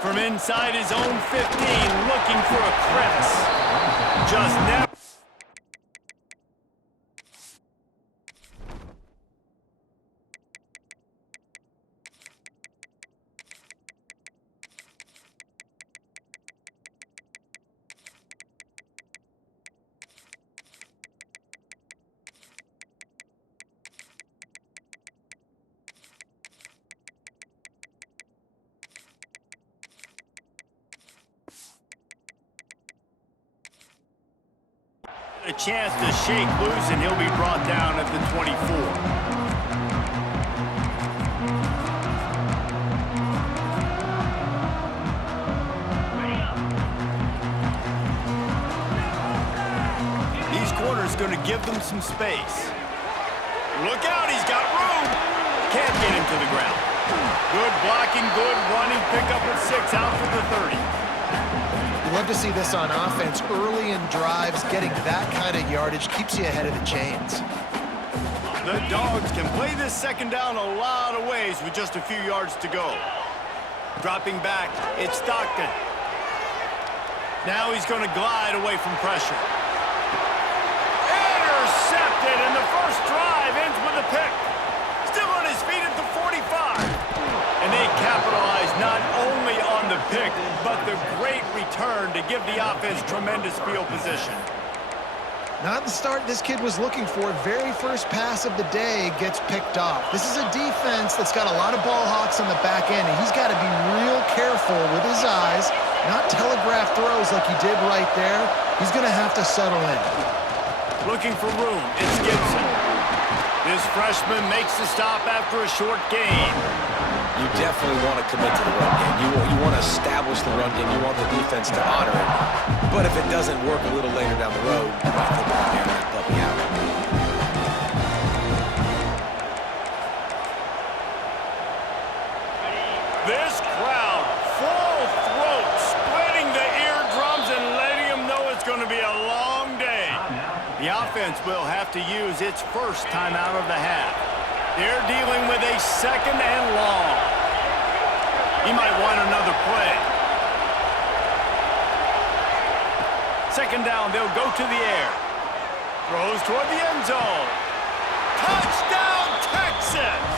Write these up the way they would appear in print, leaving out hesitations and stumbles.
From inside his own 15, looking for a crevice. Just never. A chance to shake loose, and he'll be brought down at the 24. These corners going to give them some space. Look out, he's got room. Can't get him to the ground. Good blocking, good running, pick up with 6 out to the 30. You love to see this on offense. Early in drives, getting that kind of yardage keeps you ahead of the chains. The Dogs can play this second down a lot of ways with just a few yards to go. Dropping back, it's Stockton. Now he's going to glide away from pressure. Intercepted, and the first drive ends with a pick. Still on his feet at the 45. And they capitalize not only on the pick, but the great return to give the offense tremendous field position. Not the start this kid was looking for. Very first pass of the day gets picked off. This is a defense that's got a lot of ball hawks on the back end, and he's got to be real careful with his eyes, not telegraph throws like he did right there. He's going to have to settle in. Looking for room, it's Gibson. This freshman makes the stop after a short gain. You definitely want to commit to the run game. You want to establish the run game. You want the defense to honor it. But if it doesn't work a little later down the road, you might think about airing that puppy out. This crowd, full throat, splitting the eardrums and letting them know it's going to be a long day. The offense will have to use its first timeout of the half. They're dealing with a second and long. He might want another play. Second down, they'll go to the air. Throws toward the end zone. Touchdown, Texas!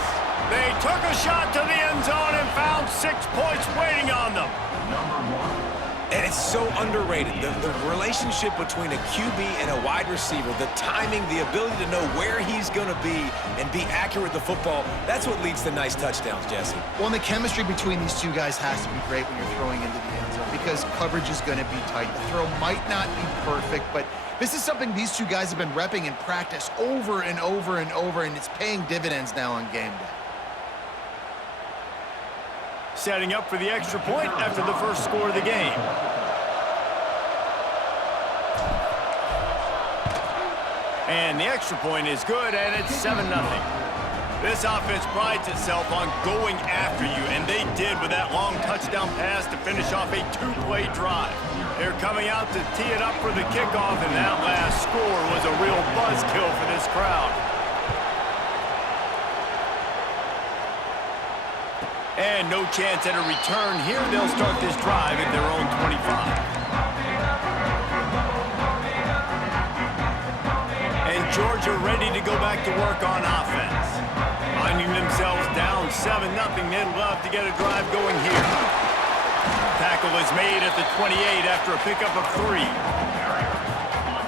They took a shot to the end zone and found 6 points waiting on them. And it's so underrated. The relationship between a QB and a wide receiver, the timing, the ability to know where he's going to be and be accurate with the football, that's what leads to nice touchdowns, Jesse. Well, and the chemistry between these two guys has to be great when you're throwing into the end zone because coverage is going to be tight. The throw might not be perfect, but this is something these two guys have been repping in practice over and over and over, and it's paying dividends now on game day. Setting up for the extra point after the first score of the game. And the extra point is good, and it's 7-0. This offense prides itself on going after you, and they did with that long touchdown pass to finish off a 2-play drive. They're coming out to tee it up for the kickoff, and that last score was a real buzzkill for this crowd. And no chance at a return here. They'll start this drive at their own 25. And Georgia ready to go back to work on offense. Finding themselves down 7-0, they'd love to get a drive going here. Tackle is made at the 28 after a pickup of 3.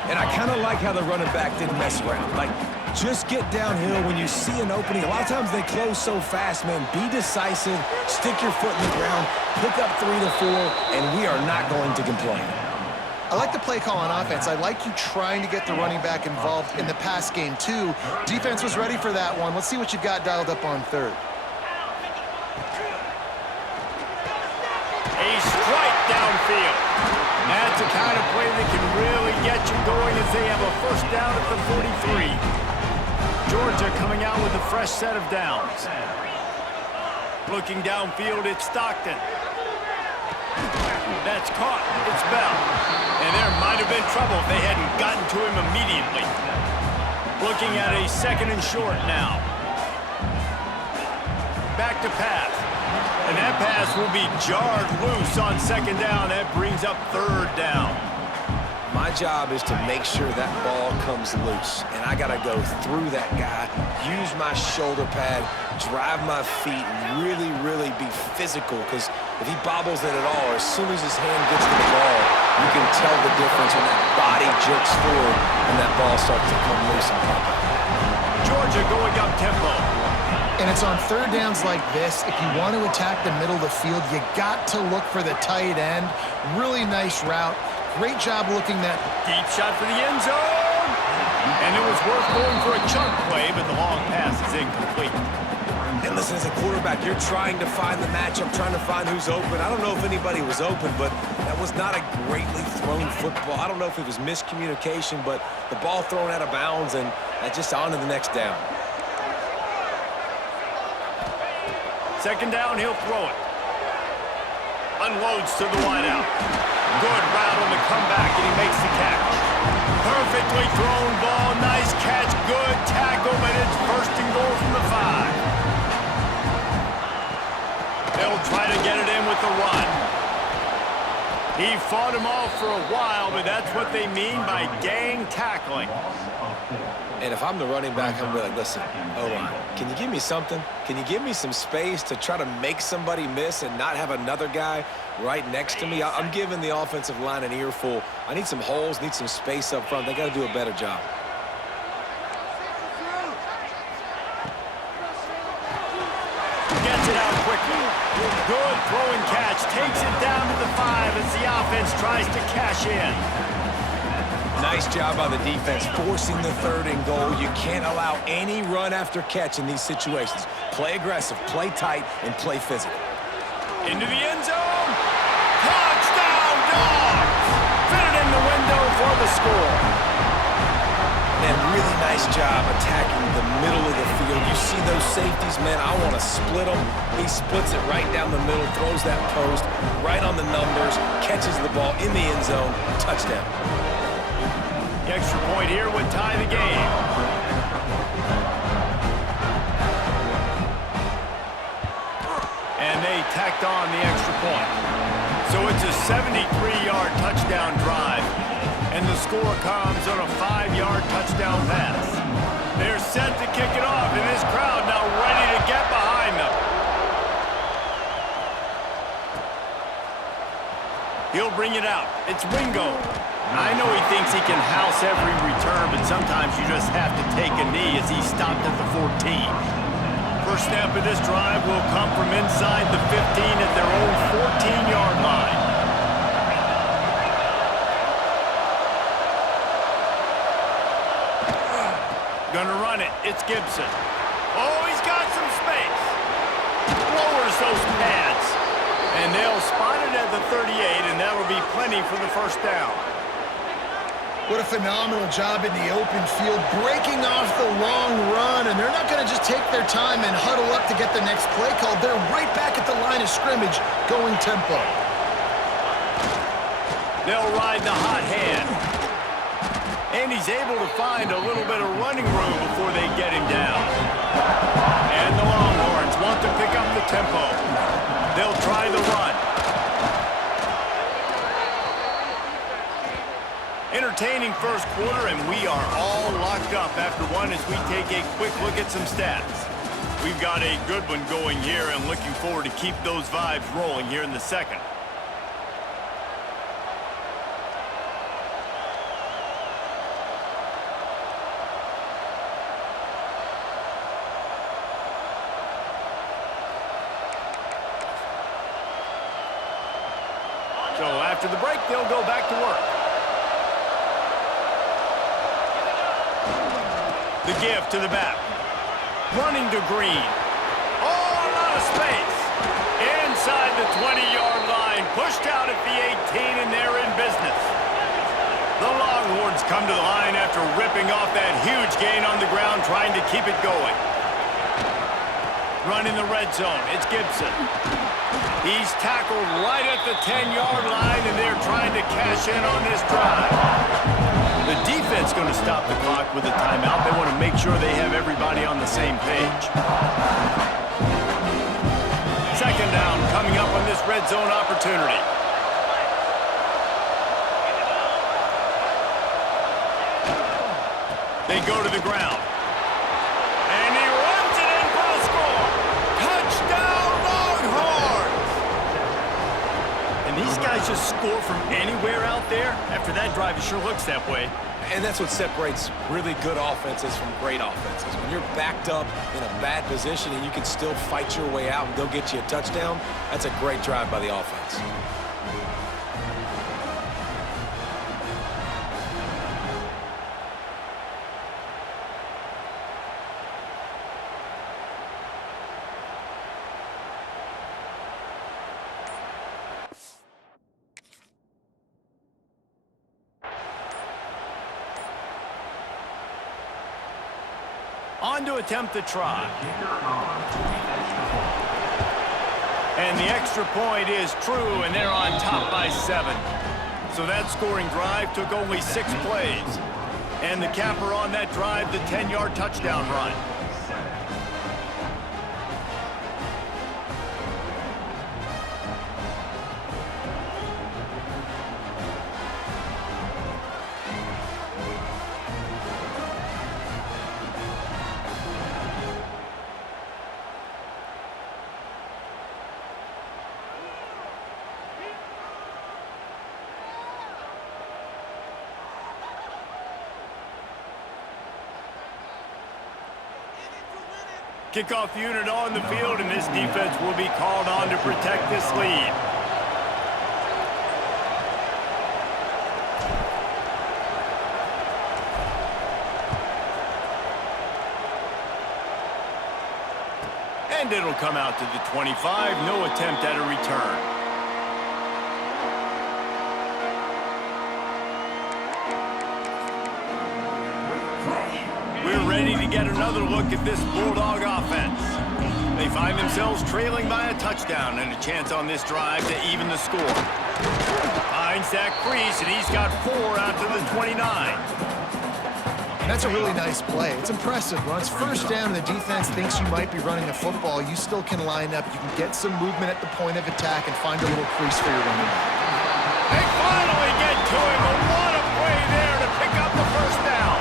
And I kind of like how the running back didn't mess around. Like, just get downhill when you see an opening. A lot of times they close so fast, man. Be decisive, stick your foot in the ground, pick up 3 to 4, and we are not going to complain. I like the play call on offense. I like you trying to get the running back involved in the pass game, too. Defense was ready for that one. Let's see what you've got dialed up on third. A strike downfield. That's the kind of play that can really get you going as they have a first down at the 43. Georgia coming out with a fresh set of downs. Looking downfield, it's Stockton. That's caught. It's Bell. And there might have been trouble if they hadn't gotten to him immediately. Looking at a second and short now. Back to pass. And that pass will be jarred loose on second down. That brings up third down. My job is to make sure that ball comes loose, and I got to go through that guy, use my shoulder pad, drive my feet, and really, really be physical, because if he bobbles it at all, or as soon as his hand gets to the ball, you can tell the difference when that body jerks forward and that ball starts to come loose and pop out. Georgia going up tempo. And it's on third downs like this. If you want to attack the middle of the field, you got to look for the tight end. Really nice route. Great job looking that. Deep shot for the end zone. And it was worth going for a chunk play, but the long pass is incomplete. And listen, as a quarterback, you're trying to find the matchup, trying to find who's open. I don't know if anybody was open, but that was not a greatly thrown football. I don't know if it was miscommunication, but the ball thrown out of bounds and just on to the next down. Second down, he'll throw it. Unloads to the wideout. Good route on the comeback, and he makes the catch. Perfectly thrown ball, nice catch, good tackle, but it's first and goal from the 5. They'll try to get it in with the run. He fought him off for a while, but that's what they mean by gang tackling. And if I'm the running back, I'm really like, listen, O-line, can you give me something? Can you give me some space to try to make somebody miss and not have another guy right next to me? I'm giving the offensive line an earful. I need some holes, need some space up front. They got to do a better job. Gets it out quickly. Good throwing catch. Takes it down to the 5 as the offense tries to cash in. Nice job by the defense, forcing the third and goal. You can't allow any run after catch in these situations. Play aggressive, play tight, and play physical. Into the end zone. Touchdown, Dogs! Fit it in the window for the score. Man, really nice job attacking the middle of the field. You see those safeties, man, I want to split them. He splits it right down the middle, throws that post, right on the numbers, catches the ball in the end zone, touchdown. The extra point here would tie the game. And they tacked on the extra point. So it's a 73-yard touchdown drive. And the score comes on a 5-yard touchdown pass. They're set to kick it off, and this crowd now ready to get behind them. He'll bring it out. It's Wingo. I know he thinks he can house every return, but sometimes you just have to take a knee as he stopped at the 14. First snap of this drive will come from inside the 15 at their own 14-yard line. Gonna run it. It's Gibson. Oh, he's got some space. Lowers those pads. And they'll spot it at the 38, and that'll be plenty for the first down. What a phenomenal job in the open field, breaking off the long run, and they're not going to just take their time and huddle up to get the next play called. They're right back at the line of scrimmage, going tempo. They'll ride the hot hand. And he's able to find a little bit of running room before they get him down. And the Longhorns want to pick up the tempo. They'll try the run. Entertaining first quarter, and we are all locked up after one as we take a quick look at some stats. We've got a good one going here and looking forward to keep those vibes rolling here in the second. So after the break, they'll go back to work. The give to the back. Running to Green. Oh, a lot of space. Inside the 20-yard line. Pushed out at the 18, and they're in business. The Longhorns come to the line after ripping off that huge gain on the ground, trying to keep it going. Run in the red zone. It's Gibson. He's tackled right at the 10-yard line, and they're trying to cash in on this drive. The defense going to stop the clock with a timeout. They want to make sure they have everybody on the same page. Second this red zone opportunity. They go to the ground. And he runs it in for the score. Touchdown, Longhorns! And these guys just score from anywhere out there. After that drive, it sure looks that way. And that's what separates really good offenses from great offenses. When you're backed up in a bad position and you can still fight your way out and go get you a touchdown, that's a great drive by the offense. On to attempt the try. And the extra point is true, and they're on top by 7. So that scoring drive took only 6 plays. And the capper on that drive, the 10-yard touchdown run. Kickoff unit on the field, and this defense will be called on to protect this lead. And it'll come out to the 25, no attempt at a return. We're ready to get another look at this Bulldog offense. They find themselves trailing by a touchdown and a chance on this drive to even the score. Finds that crease, and he's got 4 out to the 29. And that's a really nice play. It's impressive. When it's first down and the defense thinks you might be running the football, you still can line up. You can get some movement at the point of attack and find a little crease for your running back. They finally get to him, but what a play there to pick up the first down.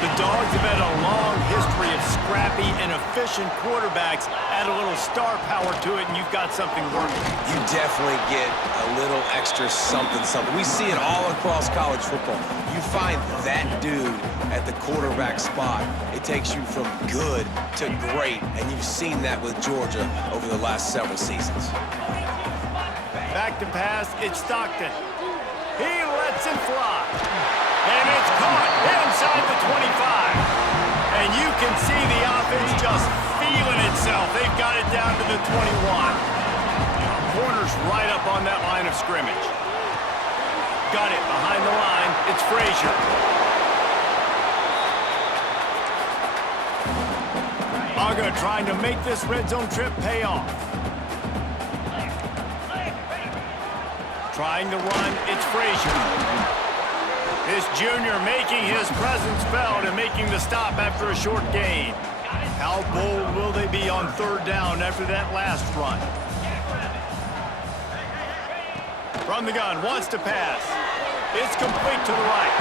The Dogs have had a long history of scrappy and efficient quarterbacks. Add a little star power to it, and you've got something working. You definitely get a little extra something. We see it all across college football. You find that dude at the quarterback spot, it takes you from good to great, and you've seen that with Georgia over the last several seasons. Back to pass, it's Stockton. He lets it fly. And it's caught inside the 25. And you can see the offense just feeling itself. They've got it down to the 21. Corner's right up on that line of scrimmage. Got it behind the line. It's Frazier. Aga trying to make this red zone trip pay off. Trying to run, it's Frazier. This junior making his presence felt and making the stop after a short gain. How bold will they be on 3rd down after that last run? From the gun, wants to pass. It's complete to the right.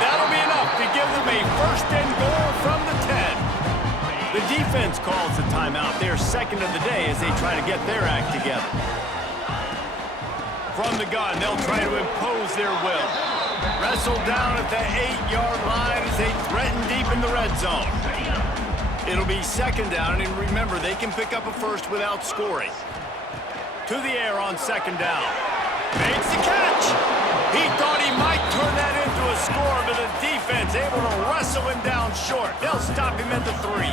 That'll be enough to give them a 1st and goal from the 10. The defense calls the timeout. They're 2nd of the day as they try to get their act together. From the gun, they'll try to impose their will. Wrestled down at the 8-yard line as they threaten deep in the red zone. It'll be 2nd down, and remember, they can pick up a first without scoring. To the air on 2nd down. Makes the catch. He thought he might turn that into a score, but the defense able to wrestle him down short. They'll stop him at the 3.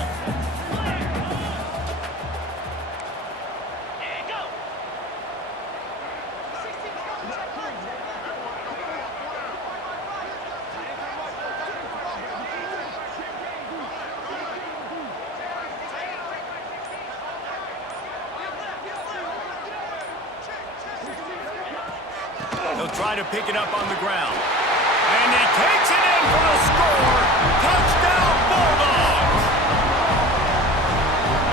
Try to pick it up on the ground. And he takes it in for the score. Touchdown, Bulldogs!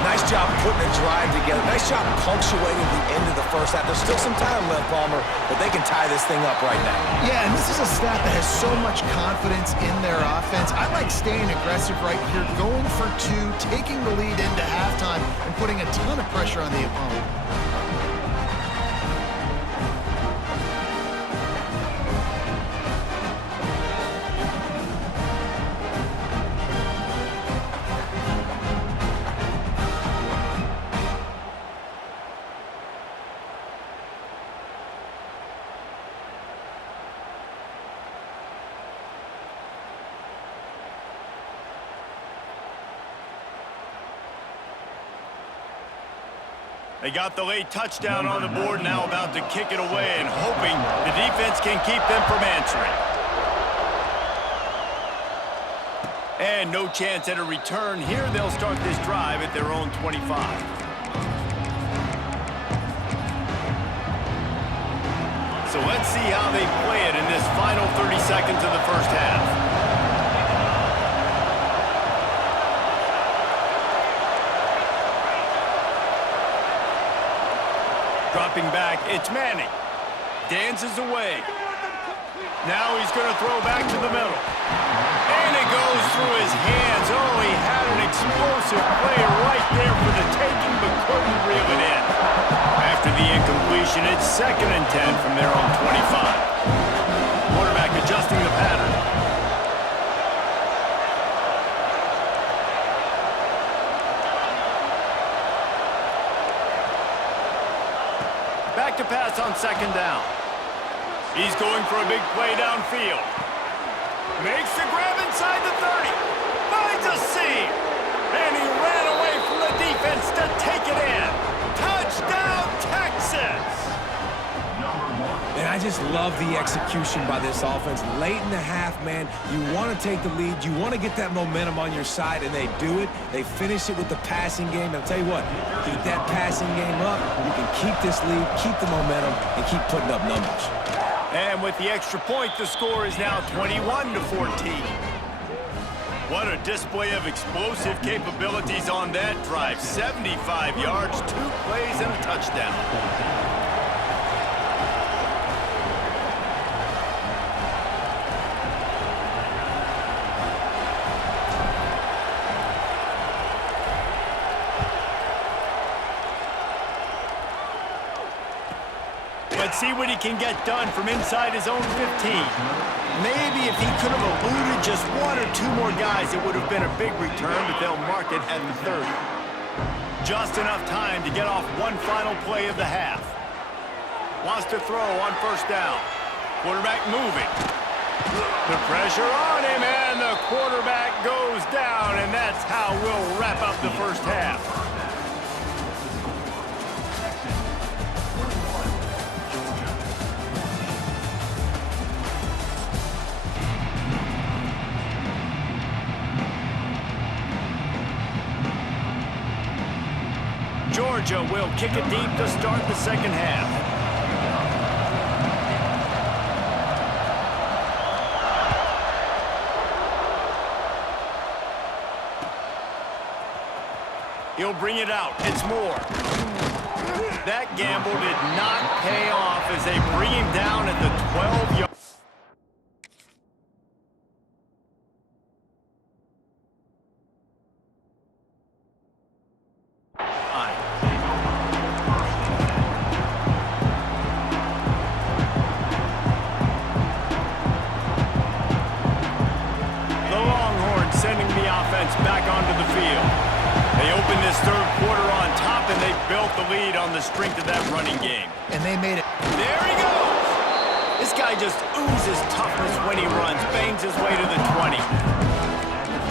Nice job putting a drive together. Nice job punctuating the end of the first half. There's still some time left, Palmer, but they can tie this thing up right now. Yeah, and this is a staff that has so much confidence in their offense. I like staying aggressive right here, going for two, taking the lead into halftime, and putting a ton of pressure on the opponent. They got the late touchdown on the board, now about to kick it away and hoping the defense can keep them from answering. And no chance at a return here. They'll start this drive at their own 25. So let's see how they play it in this final 30 seconds of the first half. Dropping back, it's Manning. Dances away. Now he's going to throw back to the middle. And it goes through his hands. Oh, he had an explosive play right there for the taking, but couldn't reel it in. After the incompletion, it's 2nd and 10 from their own 25. Quarterback adjusting the pattern. Back to pass on 2nd down. He's going for a big play downfield. Makes the grab inside the 30. Finds a seam. And he ran away from the defense to take it in. Touchdown, Texas! And I just love the execution by this offense. Late in the half, man, you want to take the lead. You want to get that momentum on your side, and they do it. They finish it with the passing game. I'll tell you what, keep that passing game up. You can keep this lead, keep the momentum, and keep putting up numbers. And with the extra point, the score is now 21-14. What a display of explosive capabilities on that drive. 75 yards, 2 plays, and a touchdown. Let's see what he can get done from inside his own 15. Maybe if he could have eluded just 1 or 2 more guys, it would have been a big return, but they'll mark it at the 30. Just enough time to get off one final play of the half. Wants to throw on 1st down. Quarterback moving. The pressure on him, and the quarterback goes down, and that's how we'll wrap up the first half. Georgia will kick it deep to start the 2nd half. He'll bring it out. It's Moore. That gamble did not pay off as they bring him down at the 12-yard. Back onto the field. They opened this 3rd quarter on top, and they built the lead on the strength of that running game. And they made it. There he goes! This guy just oozes toughness when he runs, bangs his way to the 20.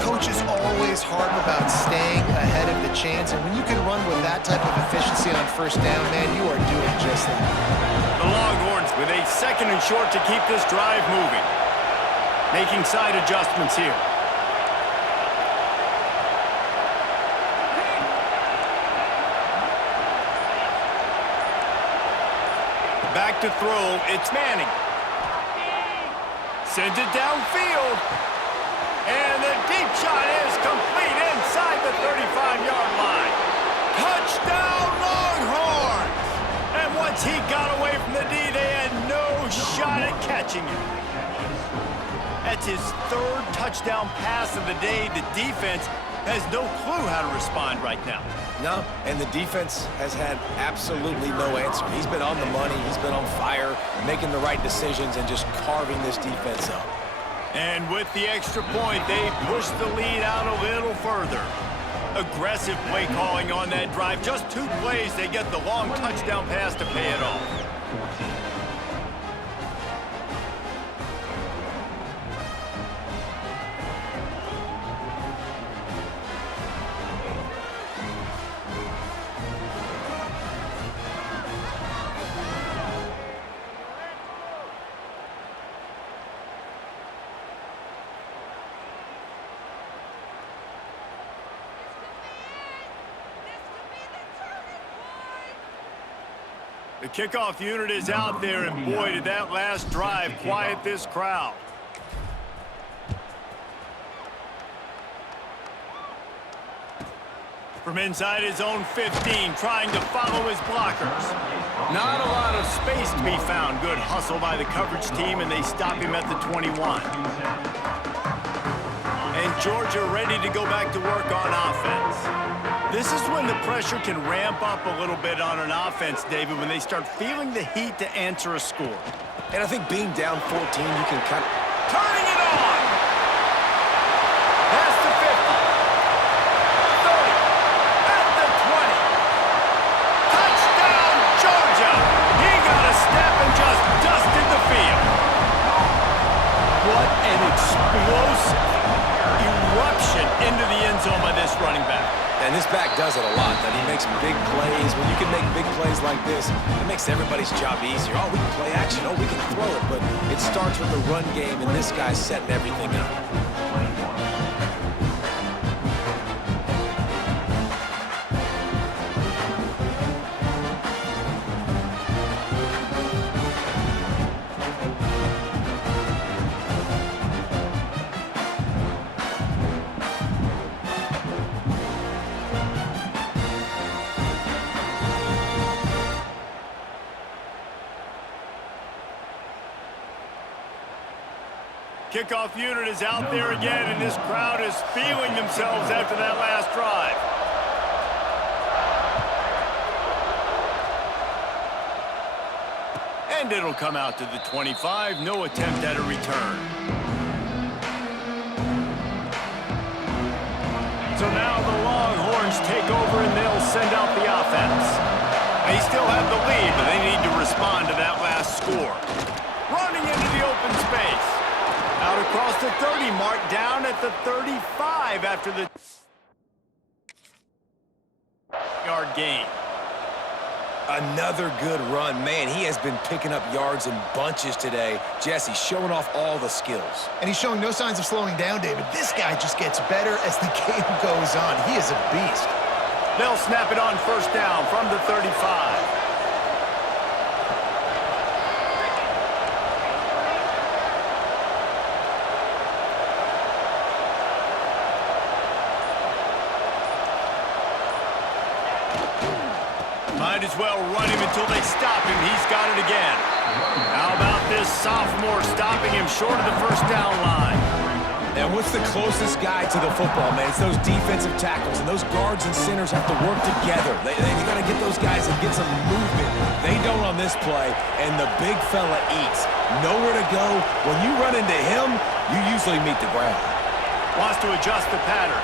Coach is always hard about staying ahead of the chance, and when you can run with that type of efficiency on 1st down, man, you are doing just that. The Longhorns with a 2nd and short to keep this drive moving. Making side adjustments here. Back to throw, it's Manning. Sends it downfield. And the deep shot is complete inside the 35-yard line. Touchdown, Longhorns! And once he got away from the D, they had no shot at catching him. That's his third touchdown pass of the day. The defense has no clue how to respond right now. No, and the defense has had absolutely no answer. He's been on the money, he's been on fire, making the right decisions and just carving this defense up. And with the extra point, they push the lead out a little further. Aggressive play calling on that drive. Just 2 plays, they get the long touchdown pass to pay it off. The kickoff unit is out there, and boy, did that last drive quiet this crowd. From inside his own 15, trying to follow his blockers. Not a lot of space to be found. Good hustle by the coverage team, and they stop him at the 21. And Georgia ready to go back to work on offense. This is when the pressure can ramp up a little bit on an offense, David, when they start feeling the heat to answer a score. And I think being down 14, you can kind of... Turning it on! Past the 50. 30. At the 20. Touchdown, Georgia! He got a step and just dusted the field. What an explosive eruption into the end zone by this running back. And this back does it a lot. That he makes big plays. When you can make big plays like this, it makes everybody's job easier. Oh, we can play action. Oh, we can throw it. But it starts with the run game, and this guy's setting everything up. Kickoff unit is out there again, and this crowd is feeling themselves after that last drive. And it'll come out to the 25. No attempt at a return. So now the Longhorns take over, and they'll send out the offense. They still have the lead, but they need to respond to that last score. Running into the open space. Out across the 30 mark, down at the 35 after the yard gain. Another good run. Man, he has been picking up yards in bunches today. Jesse showing off all the skills. And he's showing no signs of slowing down, David. This guy just gets better as the game goes on. He is a beast. They'll snap it on first down from the 35. Might as well run him until they stop him. He's got it again. How about this sophomore stopping him short of the first down line? And what's the closest guy to the football, man? It's those defensive tackles, and those guards and centers have to work together. They got to get those guys and get some movement. They don't on this play, and the big fella eats. Nowhere to go. When you run into him, you usually meet the ground. Wants to adjust the pattern.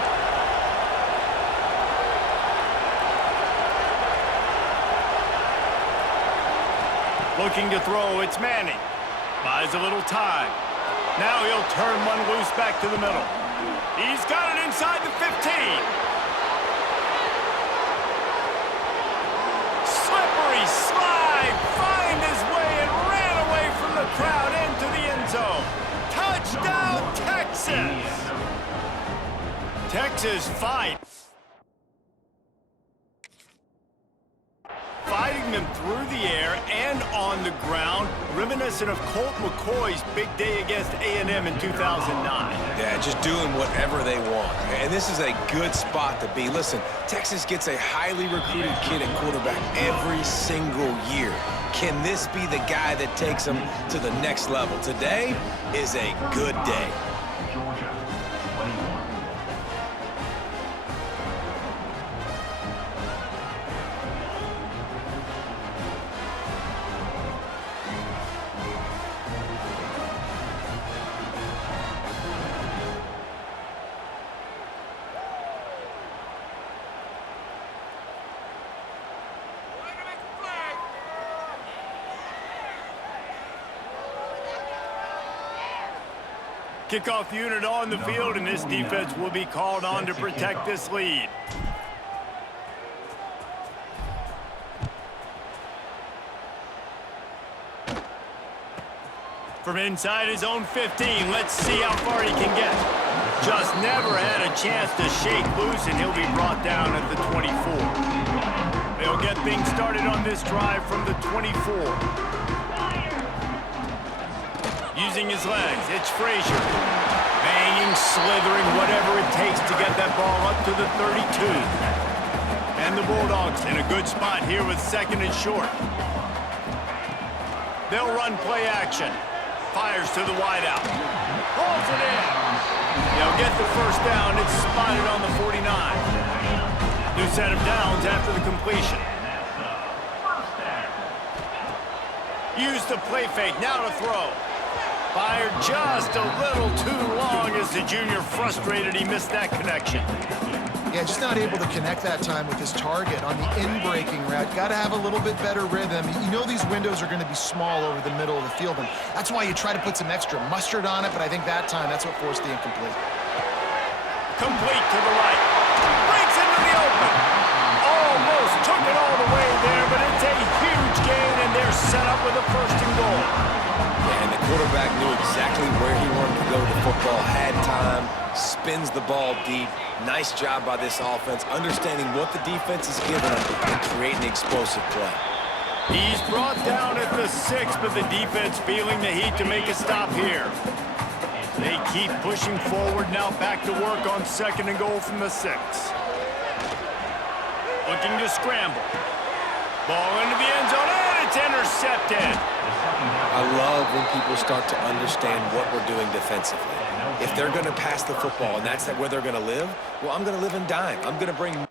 Looking to throw, it's Manning. Buys a little time. Now he'll turn one loose back to the middle. He's got it inside the 15. Slippery slide, find his way and ran away from the crowd into the end zone. Touchdown, Texas! Texas fighting him through the air and on the ground, reminiscent of Colt McCoy's big day against A&M in 2009. Yeah, just doing whatever they want. And this is a good spot to be. Listen, Texas gets a highly recruited kid at quarterback every single year. Can this be the guy that takes them to the next level? Today is a good day. Kickoff unit on the field, and this defense will be called on to protect this lead. From inside his own 15, let's see how far he can get. Just never had a chance to shake loose, and he'll be brought down at the 24. They'll get things started on this drive from the 24. Using his legs, it's Frazier. Banging, slithering, whatever it takes to get that ball up to the 32. And the Bulldogs in a good spot here with second and short. They'll run play action. Fires to the wideout. Pulls it in. They'll get the first down. It's spotted on the 49. New set of downs after the completion. Use the play fake. Now to throw. Fired just a little too long as the junior frustrated he missed that connection. Yeah, just not able to connect that time with his target on the in-breaking route. Got to have a little bit better rhythm. You know these windows are going to be small over the middle of the field, and that's why you try to put some extra mustard on it, but I think that time that's what forced the incomplete. Complete to the right. Breaks into the open. Almost took it all the way there, but it's a huge gain, and they're set up with a first and goal. And the quarterback knew exactly where he wanted to go with the football, had time, spins the ball deep. Nice job by this offense, understanding what the defense is giving them and creating explosive play. He's brought down at the 6, but the defense feeling the heat to make a stop here. They keep pushing forward, now back to work on second and goal from the 6. Looking to scramble. Ball into the end zone, and it's intercepted. I love when people start to understand what we're doing defensively. If they're going to pass the football and that's where they're going to live, well, I'm going to live and dime. I'm going to bring